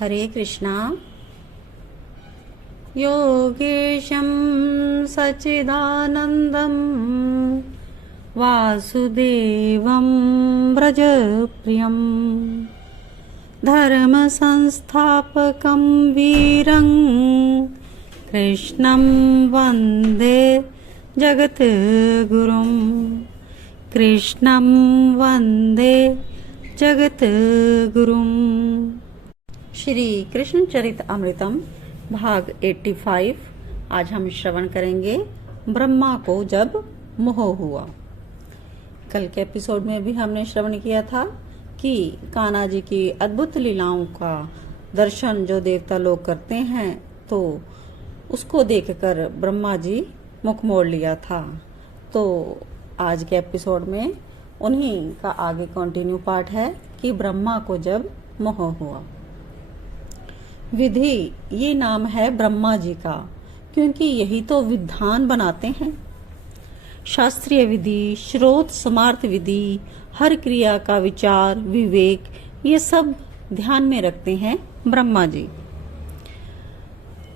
हरे कृष्णा। योगेशं सच्चिदानन्दं वासुदेवं व्रजप्रियं धर्मसंस्थापकं वीरं कृष्णं वन्दे जगद्गुरुं। कृष्णं वन्दे जगद्गुरुं। श्री कृष्ण चरित अमृतम भाग 85। आज हम श्रवण करेंगे ब्रह्मा को जब मोह हुआ। कल के एपिसोड में भी हमने श्रवण किया था कि कान्हा जी की अद्भुत लीलाओं का दर्शन जो देवता लोग करते हैं तो उसको देखकर ब्रह्मा जी मुख मोड़ लिया था। तो आज के एपिसोड में उन्हीं का आगे कंटिन्यू पार्ट है कि ब्रह्मा को जब मोह हुआ। विधि ये नाम है ब्रह्मा जी का, क्योंकि यही तो विधान बनाते हैं। शास्त्रीय विधि, श्रोत समार्थ विधि, हर क्रिया का विचार विवेक ये सब ध्यान में रखते हैं ब्रह्मा जी।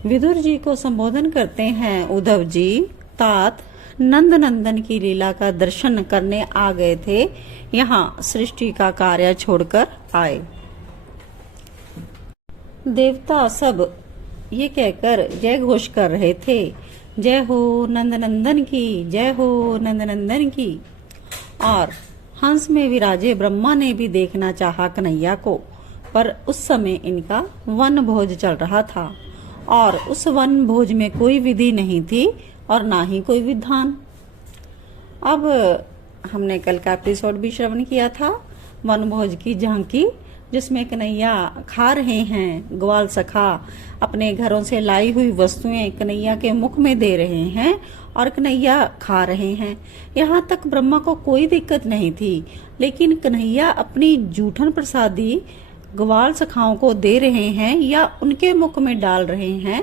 विदुर जी को संबोधन करते हैं उद्धव जी। तात नंद नंदन की लीला का दर्शन करने आ गए थे, यहाँ सृष्टि का कार्य छोड़कर आए। देवता सब ये कहकर जय घोष कर रहे थे, जय हो नंद नंदन की, जय हो नंद नंदन की। और हंस में विराजे ब्रह्मा ने भी देखना चाहा कन्हैया को, पर उस समय इनका वन भोज चल रहा था और उस वन भोज में कोई विधि नहीं थी और ना ही कोई विधान। अब हमने कल का एपिसोड भी श्रवण किया था वन भोज की झांकी, जिसमें कन्हैया खा रहे हैं। ग्वाल सखा अपने घरों से लाई हुई वस्तुएं कन्हैया के मुख में दे रहे हैं और कन्हैया खा रहे हैं। यहाँ तक ब्रह्मा को कोई दिक्कत नहीं थी, लेकिन कन्हैया अपनी जूठन प्रसादी ग्वाल सखाओं को दे रहे हैं या उनके मुख में डाल रहे हैं।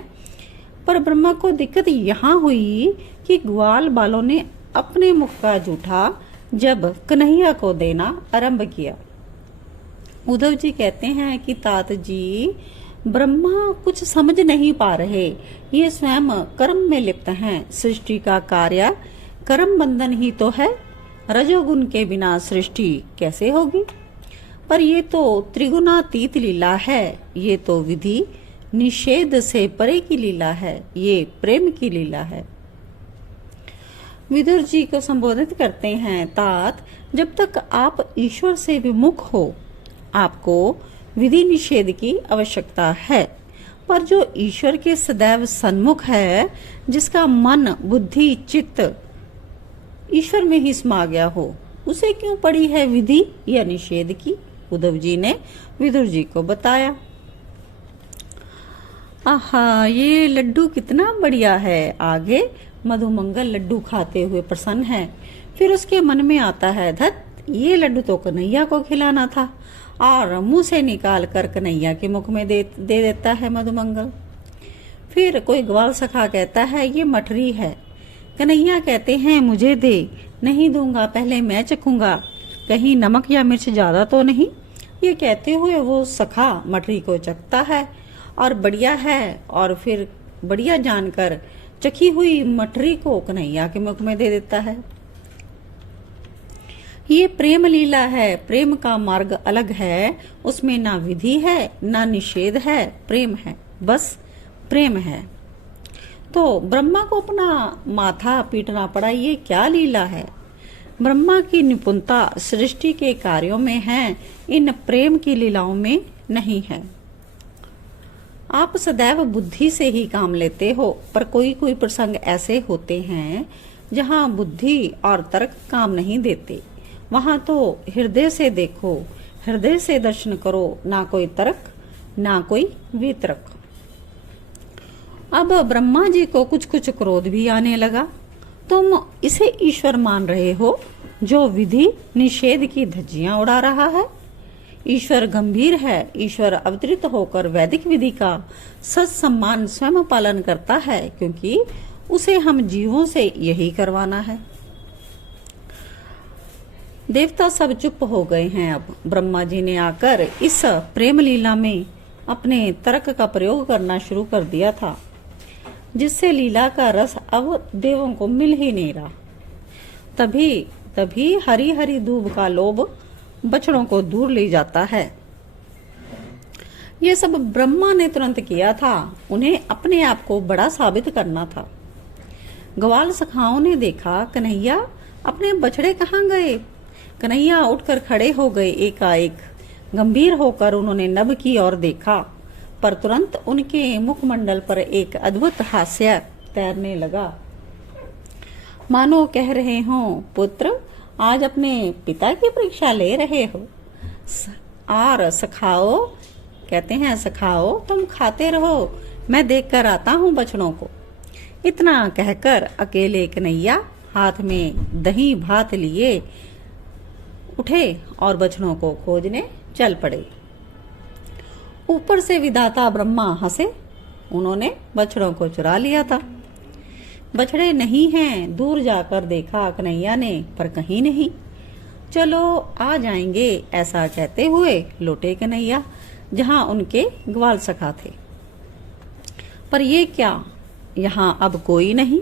पर ब्रह्मा को दिक्कत यहाँ हुई कि ग्वाल बालों ने अपने मुख का जूठा जब कन्हैया को देना आरंभ किया। उद्धव जी कहते हैं कि तात जी, ब्रह्मा कुछ समझ नहीं पा रहे, ये स्वयं कर्म में लिप्त हैं। सृष्टि का कार्य कर्म बंधन ही तो है, रजोगुण के बिना सृष्टि कैसे होगी। पर ये तो त्रिगुणातीत लीला है, ये तो विधि निषेध से परे की लीला है, ये प्रेम की लीला है। विदुर जी को संबोधित करते हैं, तात जब तक आप ईश्वर से विमुख हो आपको विधि निषेध की आवश्यकता है, पर जो ईश्वर के सदैव सन्मुख है, जिसका मन बुद्धि चित्त ईश्वर में ही समा गया हो, उसे क्यों पड़ी है विधि या निषेध की। उद्धव जी ने विदुर जी को बताया। आहा, ये लड्डू कितना बढ़िया है। आगे मधुमंगल लड्डू खाते हुए प्रसन्न है। फिर उसके मन में आता है, धत ये लड्डू तो कन्हैया को खिलाना था, और मुंह से निकाल कर कन्हैया के मुख में दे देता है मधुमंगल। फिर कोई ग्वाल सखा कहता है ये मठरी है। कन्हैया कहते हैं मुझे दे। नहीं दूंगा, पहले मैं चखूंगा, कहीं नमक या मिर्च ज्यादा तो नहीं। ये कहते हुए वो सखा मठरी को चखता है और बढ़िया है, और फिर बढ़िया जानकर चखी हुई मठरी को कन्हैया के मुख में दे देता है। ये प्रेम लीला है। प्रेम का मार्ग अलग है, उसमें ना विधि है ना निषेध है, प्रेम है, बस प्रेम है। तो ब्रह्मा को अपना माथा पीटना पड़ा, ये क्या लीला है। ब्रह्मा की निपुणता सृष्टि के कार्यों में है, इन प्रेम की लीलाओं में नहीं है। आप सदैव बुद्धि से ही काम लेते हो, पर कोई कोई प्रसंग ऐसे होते हैं जहाँ बुद्धि और तर्क काम नहीं देते। वहां तो हृदय से देखो, हृदय से दर्शन करो, ना कोई तर्क ना कोई वितर्क। अब ब्रह्मा जी को कुछ कुछ क्रोध भी आने लगा। तुम इसे ईश्वर मान रहे हो जो विधि निषेध की धज्जियां उड़ा रहा है। ईश्वर गंभीर है। ईश्वर अवतरित होकर वैदिक विधि का सत्सम्मान स्वयं पालन करता है, क्योंकि उसे हम जीवों से यही करवाना है। देवता सब चुप हो गए हैं। अब ब्रह्मा जी ने आकर इस प्रेम लीला में अपने तर्क का प्रयोग करना शुरू कर दिया था, जिससे लीला का रस अब देवों को मिल ही नहीं रहा। तभी तभी हरी हरी दूब का लोभ बछड़ों को दूर ले जाता है। ये सब ब्रह्मा ने तुरंत किया था। उन्हें अपने आप को बड़ा साबित करना था। ग्वाल सखाओं ने देखा, कन्हैया अपने बछड़े कहाँ गए। कन्हैया उठकर खड़े हो गए। एकाएक गंभीर होकर उन्होंने नभ की ओर देखा, पर तुरंत उनके मुखमंडल पर एक अद्भुत हास्य तैरने लगा, मानो कह रहे हो, पुत्र आज अपने पिता की परीक्षा ले रहे हो। और सखाओ कहते हैं, सखाओ तुम खाते रहो, मैं देखकर आता हूँ बछड़ों को। इतना कहकर अकेले कन्हैया हाथ में दही भात लिए उठे और बछड़ों को खोजने चल पड़े। ऊपर से विधाता ब्रह्मा हंसे। उन्होंने बछड़ों को चुरा लिया था। बछड़े नहीं हैं, दूर जाकर देखा कन्हैया ने, पर कहीं नहीं। चलो आ जाएंगे, ऐसा कहते हुए लौटे कन्हैया जहां उनके ग्वाल सखा थे। पर ये क्या, यहाँ अब कोई नहीं।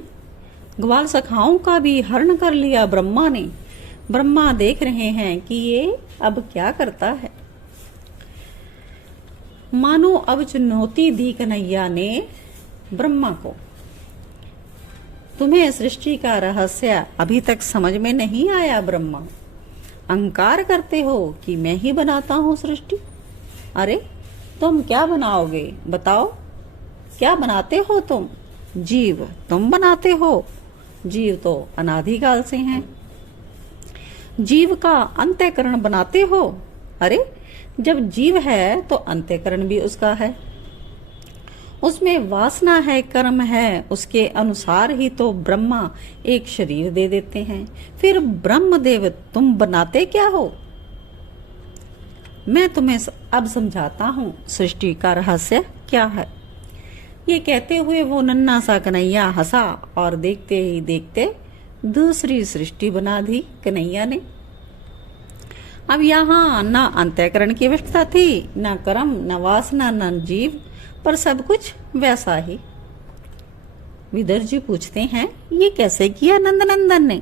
ग्वाल सखाओं का भी हरण कर लिया ब्रह्मा ने। ब्रह्मा देख रहे हैं कि ये अब क्या करता है। मानो अब चुनौती दी कन्हैया ने ब्रह्मा को। तुम्हें सृष्टि का रहस्य अभी तक समझ में नहीं आया ब्रह्मा। अहंकार करते हो कि मैं ही बनाता हूँ सृष्टि। अरे तुम क्या बनाओगे बताओ, क्या बनाते हो तुम? जीव तुम बनाते हो। जीव तो अनादिकाल से हैं। जीव का अंतःकरण बनाते हो। अरे जब जीव है तो अंतःकरण भी उसका है। उसमें वासना है, कर्म है, उसके अनुसार ही तो ब्रह्मा एक शरीर दे देते हैं। फिर ब्रह्मदेव तुम बनाते क्या हो? मैं तुम्हें अब समझाता हूँ सृष्टि का रहस्य क्या है। ये कहते हुए वो नन्हा सा कन्हैया हंसा और देखते ही देखते दूसरी सृष्टि बना दी कन्हैया ने। अब यहाँ न अंतःकरण की अवस्था थी, न कर्म, न वासना, न जीव, पर सब कुछ वैसा ही। विदर जी पूछते हैं, ये कैसे किया नंद नंदन ने?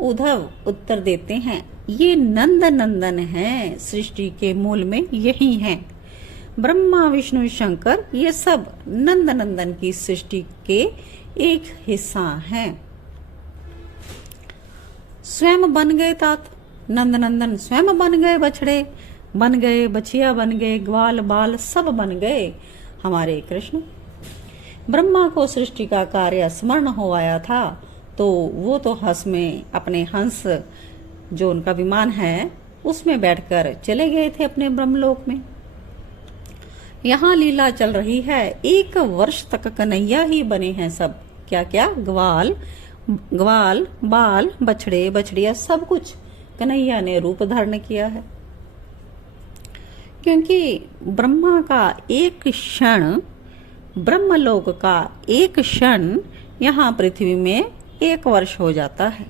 उद्धव उत्तर देते हैं, ये नंद नंदन है, सृष्टि के मूल में यही हैं। ब्रह्मा विष्णु शंकर ये सब नंद नंदन की सृष्टि के एक हिस्सा हैं। स्वयं बन गए तात नंद नंदन, स्वयं बन गए बछड़े, बन गए बछिया, बन गए ग्वाल बाल, सब बन गए हमारे कृष्ण। ब्रह्मा को सृष्टि का कार्य स्मरण हो आया था, तो वो तो हंस में अपने हंस जो उनका विमान है उसमें बैठकर चले गए थे अपने ब्रह्मलोक में। यहाँ लीला चल रही है। 1 वर्ष तक कन्हैया ही बने हैं सब। क्या क्या? ग्वाल बाल, बछड़े बछड़िया, सब कुछ कन्हैया ने रूप धारण किया है। क्योंकि ब्रह्मा का एक क्षण, ब्रह्मलोक का एक क्षण यहाँ पृथ्वी में 1 वर्ष हो जाता है,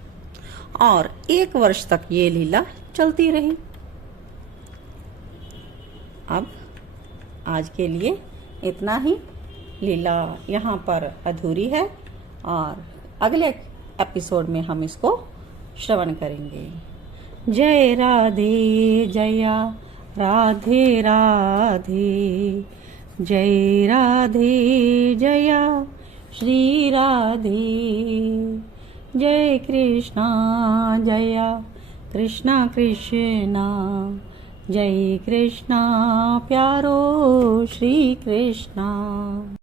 और 1 वर्ष तक ये लीला चलती रही। अब आज के लिए इतना ही। लीला यहाँ पर अधूरी है और अगले एपिसोड में हम इसको श्रवण करेंगे। जय राधे जया राधे राधे, जय राधे जया श्री राधे, जय कृष्णा जया कृष्णा कृष्णा, जय कृष्णा प्यारो श्री कृष्णा।